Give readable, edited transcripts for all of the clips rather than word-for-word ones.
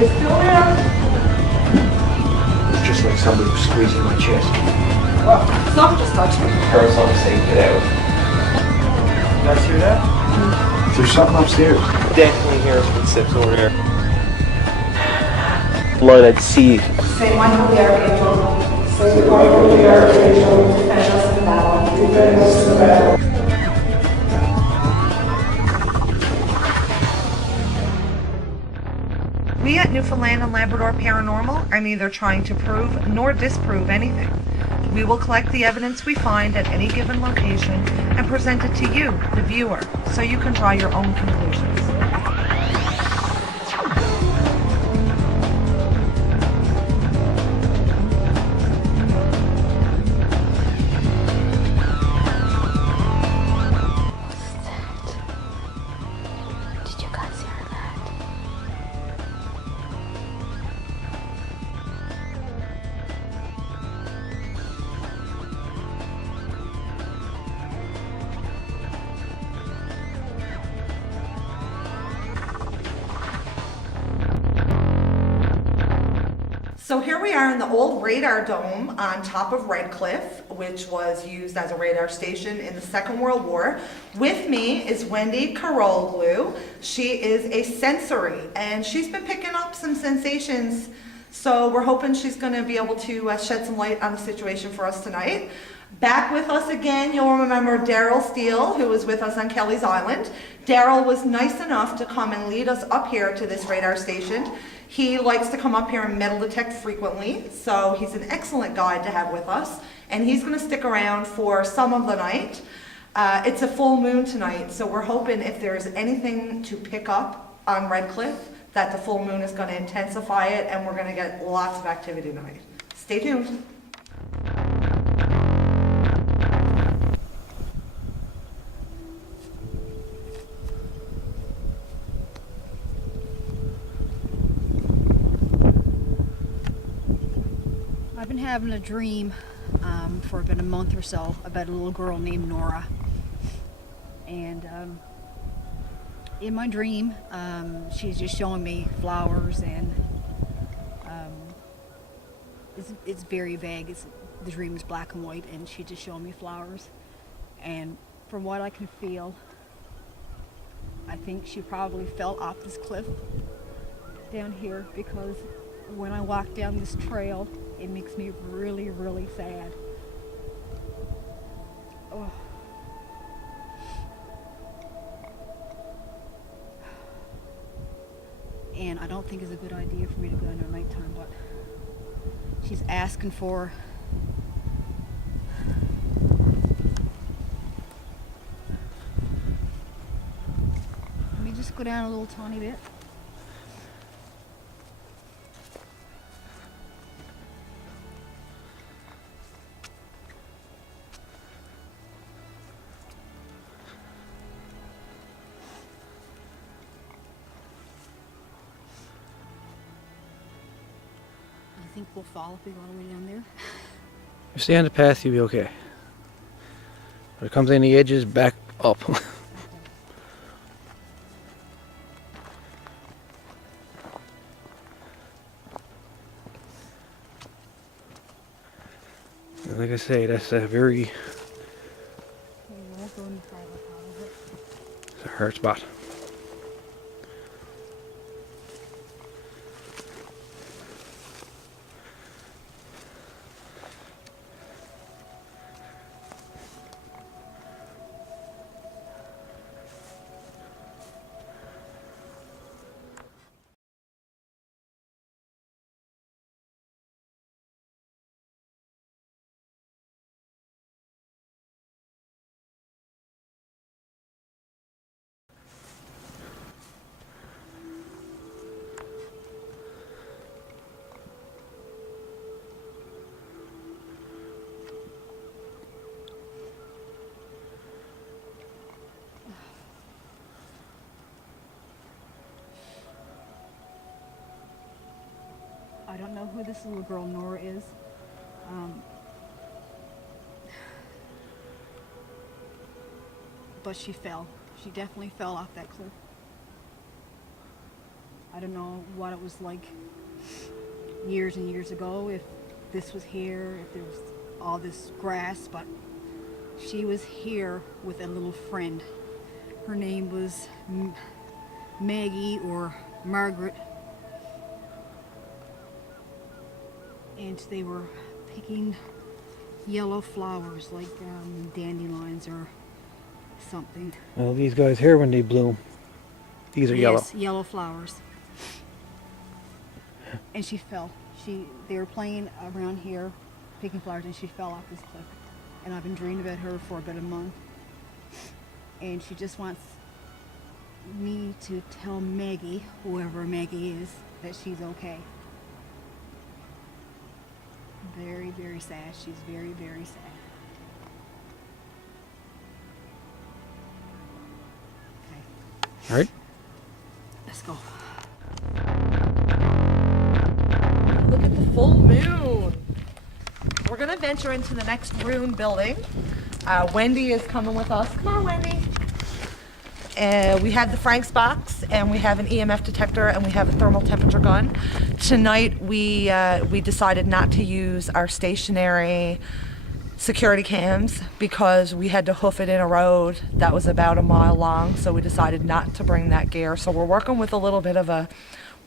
It's still there. It's just like somebody was squeezing my chest. Oh, something just touched me. Parasol saying get out. You guys hear that? There's something upstairs. Definitely hear footsteps over there. Light I'd see. Saint Michael the Archangel, Saint Michael the Archangel, defend us in battle. Defend us in battle. We at Newfoundland and Labrador Paranormal are neither trying to prove nor disprove anything. We will collect the evidence we find at any given location and present it to you, the viewer, so you can draw your own conclusions. Did you guys hear that? So here we are in the old radar dome on top of Redcliffe, which was used as a radar station in the Second World War. With me is Wendy Karologlu. She is a sensory, and she's been picking up some sensations. So we're hoping she's going to be able to shed some light on the situation for us tonight. Back with us again, you'll remember Daryl Steele, who was with us on Kelly's Island. Daryl was nice enough to come and lead us up here to this radar station. He likes to come up here and metal detect frequently, so he's an excellent guide to have with us, and he's going to stick around for some of the night. It's a full moon tonight, so we're hoping if there's anything to pick up on Redcliffe, that the full moon is going to intensify it, and we're going to get lots of activity tonight. Stay tuned. I've been having a dream for about a month or so about a little girl named Nora. And in my dream, she's just showing me flowers, and it's very vague. The dream is black and white, and she's just showing me flowers. And from what I can feel, I think she probably fell off this cliff down here, because when I walk down this trail, it makes me really, really sad. Oh. And I don't think it's a good idea for me to go in at nighttime, but she's asking for let me just go down a little tiny bit. I think we'll fall if we go all the way down there. If you stay on the path, you'll be okay. When it comes in the edges, back up. Like I say, that's a very it's a hard spot. I don't know who this little girl Nora is. But she fell. She definitely fell off that cliff. I don't know what it was like years and years ago, if this was here, if there was all this grass, but she was here with a little friend. Her name was Maggie or Margaret. And they were picking yellow flowers like dandelions or something. Well, these guys here, when they bloom, these are yellow. Yes, yellow flowers. And she fell. They were playing around here, picking flowers, and she fell off this cliff. And I've been dreaming about her for about a month. And she just wants me to tell Maggie, whoever Maggie is, that she's okay. Very, very sad. She's very, very sad. Okay, All right. let's go. Look at the full moon. We're gonna venture into the next room building. Wendy is coming with us. Come on, Wendy. We have the Frank's box, and we have an EMF detector, and we have a thermal temperature gun. Tonight, we decided not to use our stationary security cams because we had to hoof it in a road that was about a mile long, so we decided not to bring that gear. So we're working with a little bit of a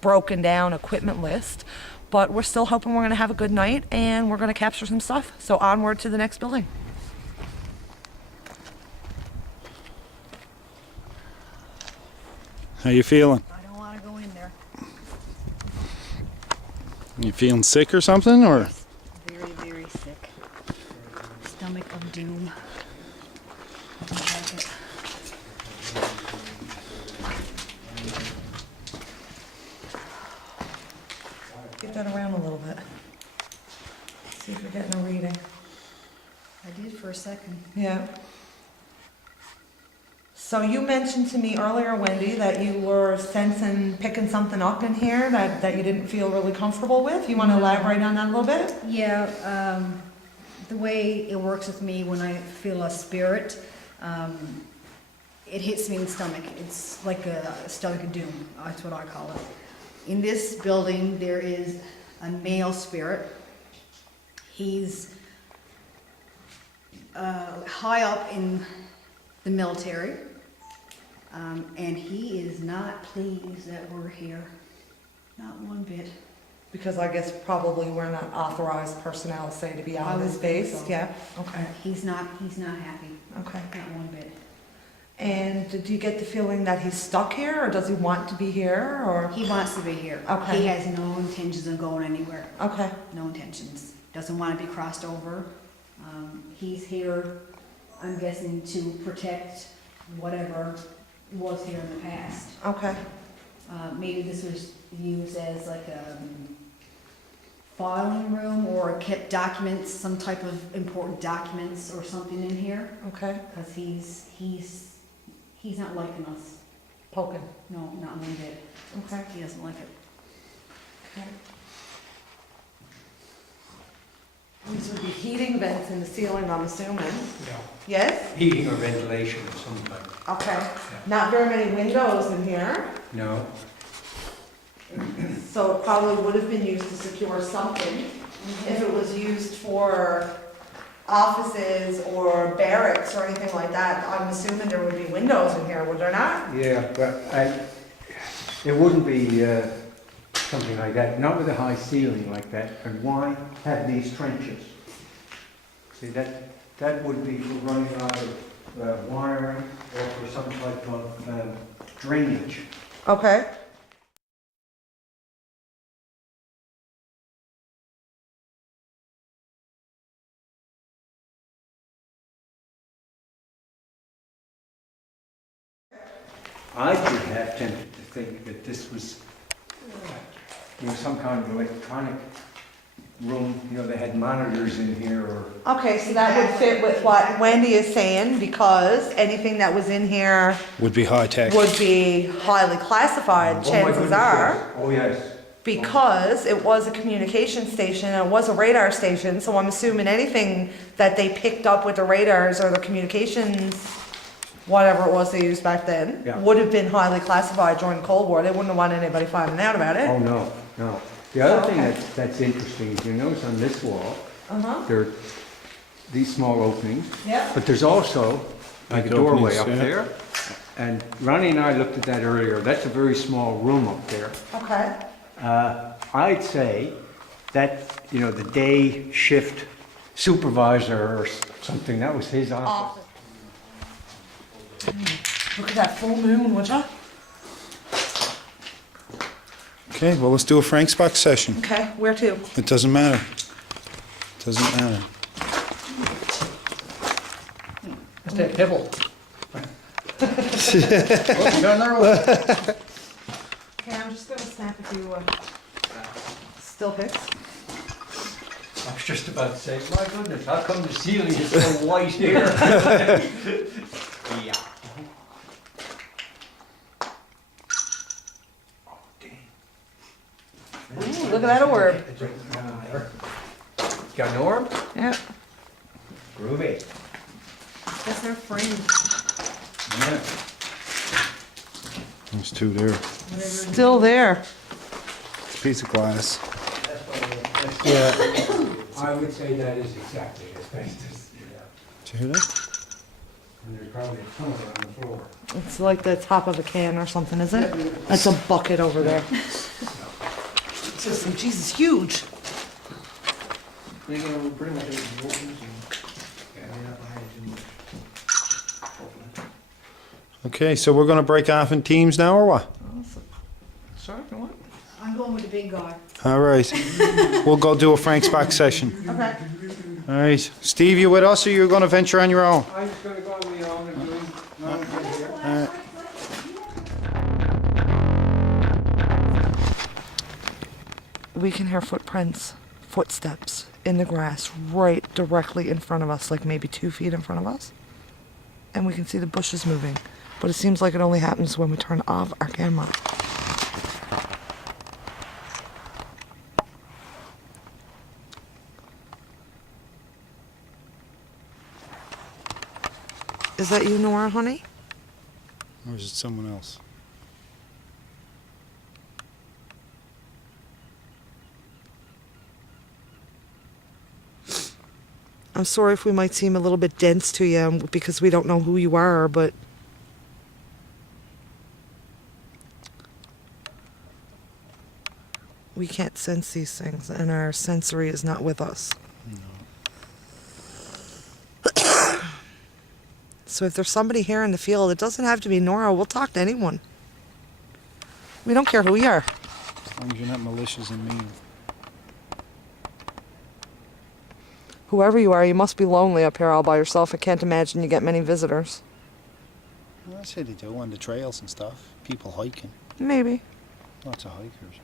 broken down equipment list, but we're still hoping we're gonna have a good night, and we're gonna capture some stuff. So onward to the next building. How you feeling? I don't want to go in there. You feeling sick or something, or? Very, very sick. Stomach of doom. I don't like it. Get that around a little bit. See if you're getting a reading. I did for a second. Yeah. So you mentioned to me earlier, Wendy, that you were sensing, picking something up in here that you didn't feel really comfortable with. You want to elaborate on that a little bit? Yeah, the way it works with me when I feel a spirit, it hits me in the stomach. It's like a stomach of doom. That's what I call it. In this building, there is a male spirit. He's high up in the military, and he is not pleased that we're here. Not one bit. Because I guess probably we're not authorized personnel, say, to be I on this would think base. so. Yeah, okay, He's not happy. okay. Not one bit. And did you get the feeling that he's stuck here, or does he want to be here, or? He wants to be here. Okay. He has no intentions of going anywhere. Okay, No intentions. Doesn't want to be crossed over. He's here, I'm guessing, to protect whatever was here in the past. okay, Maybe this was used as like a filing room or kept documents, some type of important documents or something in here. okay. Because he's not liking us. Poking, No, not one bit. okay. He doesn't like it. Okay. These would be heating vents in the ceiling, I'm assuming. No. Yes? Heating or ventilation of some type. Okay. Not very many windows in here, No. so it probably would have been used to secure something. If it was used for offices or barracks or anything like that, I'm assuming there would be windows in here, would there not? Yeah, but it wouldn't be something like that, not with a high ceiling like that. And why have these trenches? See, that would be for running either wiring or for some type of drainage. Okay. I did have tempted to think that this was, some kind of electronic room. They had monitors in here or. Okay, so that would fit with what Wendy is saying, because anything that was in here Would be high tech. would be highly classified, Oh my chances goodness, are. yes. Oh, yes. Because it was a communication station, and it was a radar station, so I'm assuming anything that they picked up with the radars or the communications whatever it was they used back then, Yeah. would have been highly classified during the Cold War. They wouldn't have wanted anybody finding out about it. Oh, no, no. The other thing Okay. that's interesting is you notice on this wall, Uh-huh. there are these small openings, Yeah. but there's also like a Big doorway openings, up yeah. there. And Ronnie and I looked at that earlier. That's a very small room up there. Okay. I'd say that, you know, the day shift supervisor or something, that was his office. Look at that full moon, would ya? Okay, well, let's do a Frank's box session. Okay, where to? It doesn't matter. Doesn't matter. That's that pebble. Okay, I'm just gonna snap a few still pics. I was just about to say, my goodness, how come the ceiling is so white here? Yeah. Oh, dang. Ooh, look at that orb. Got an orb? Yeah. Groovy. That's their frame. Yeah. There's two there. Still there. Piece of glass. Yeah. I would say that is exactly asbestos. Yeah. Did you hear that? And there's probably a ton of it on the floor. It's like the top of a can or something, is it? That's a bucket over there. Jesus, huge. Okay, so we're gonna break off in teams now, or what? Sure, you want? I'm going with the big guy. All right. We'll go do a Frank's box session. Okay. All right. Steve, you with us, or you're gonna venture on your own? I'm just gonna go on my own and do here. All right. We can hear footprints, footsteps in the grass right directly in front of us, like maybe 2 feet in front of us. And we can see the bushes moving. But it seems like it only happens when we turn off our camera. Is that you, Nora, honey? Or is it someone else? I'm sorry if we might seem a little bit dense to you because we don't know who you are, but we can't sense these things, and our sensory is not with us. So if there's somebody here in the field, it doesn't have to be Nora. We'll talk to anyone. We don't care who you are. As long as you're not malicious and mean. Whoever you are, you must be lonely up here all by yourself. I can't imagine you get many visitors. Well, I say they do on the trails and stuff. People hiking. Maybe. Lots of hikers.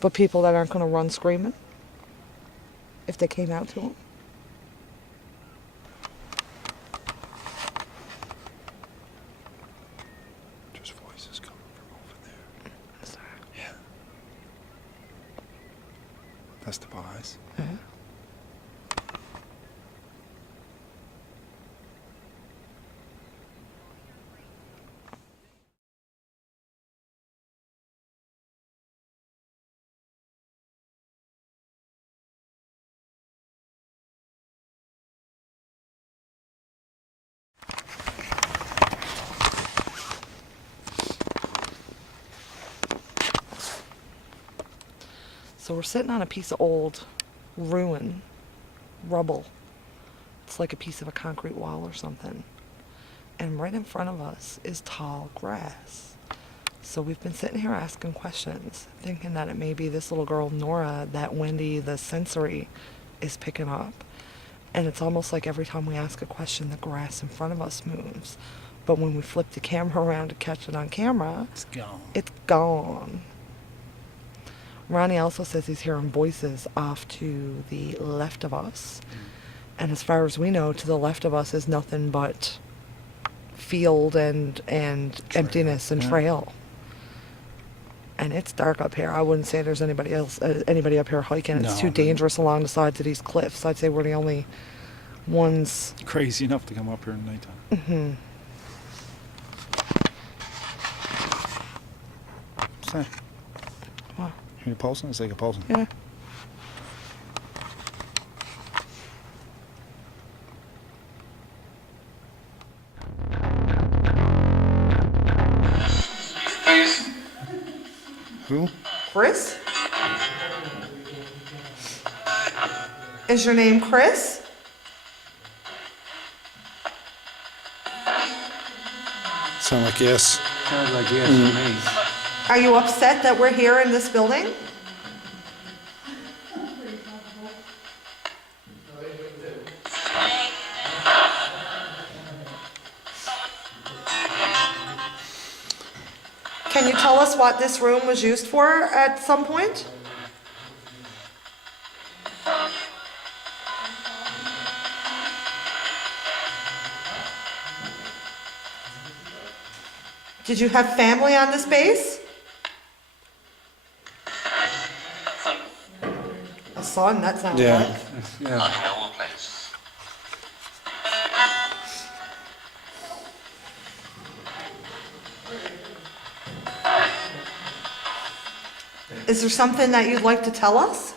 But people that aren't going to run screaming if they came out to them. There's voices coming from over there. Yeah. That's the boys. Yeah. So we're sitting on a piece of old ruin, rubble. It's like a piece of a concrete wall or something. And right in front of us is tall grass. So we've been sitting here asking questions, thinking that it may be this little girl, Nora, that Wendy, the sensory, is picking up. And it's almost like every time we ask a question, the grass in front of us moves. But when we flip the camera around to catch it on camera, It's gone. it's gone. Ronnie also says he's hearing voices off to the left of us. And as far as we know, to the left of us is nothing but field and emptiness and yeah. trail. And it's dark up here. I wouldn't say there's anybody up here hiking. It's No, too no. dangerous along the sides of these cliffs. I'd say we're the only one's... Crazy enough to come up here in the nighttime. What's that? What? You're pulsing? It's like a pulsing. Yeah. Who? Chris? Is your name Chris? Sound like yes. Sounds like yes to me. Are you upset that we're here in this building? Can you tell us what this room was used for at some point? Did you have family on this base? A son, that sounds Yeah. like. Yeah. Is there something that you'd like to tell us?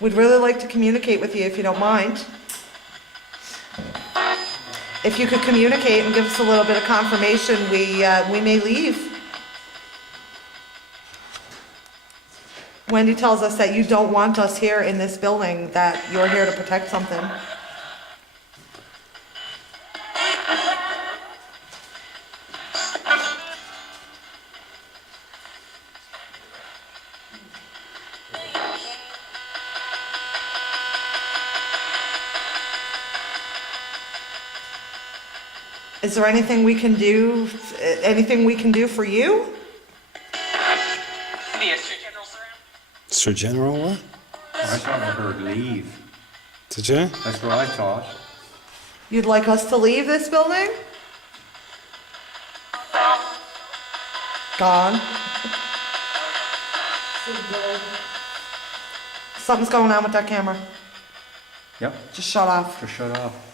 We'd really like to communicate with you if you don't mind. If you could communicate and give us a little bit of confirmation, we may leave. Wendy tells us that you don't want us here in this building, that you're here to protect something. Is there anything we can do for you? Sir General what? I thought I heard leave. Did you? That's what I thought. You'd like us to leave this building? Gone. Something's going on with that camera. Yep, Just shut off. just shut off.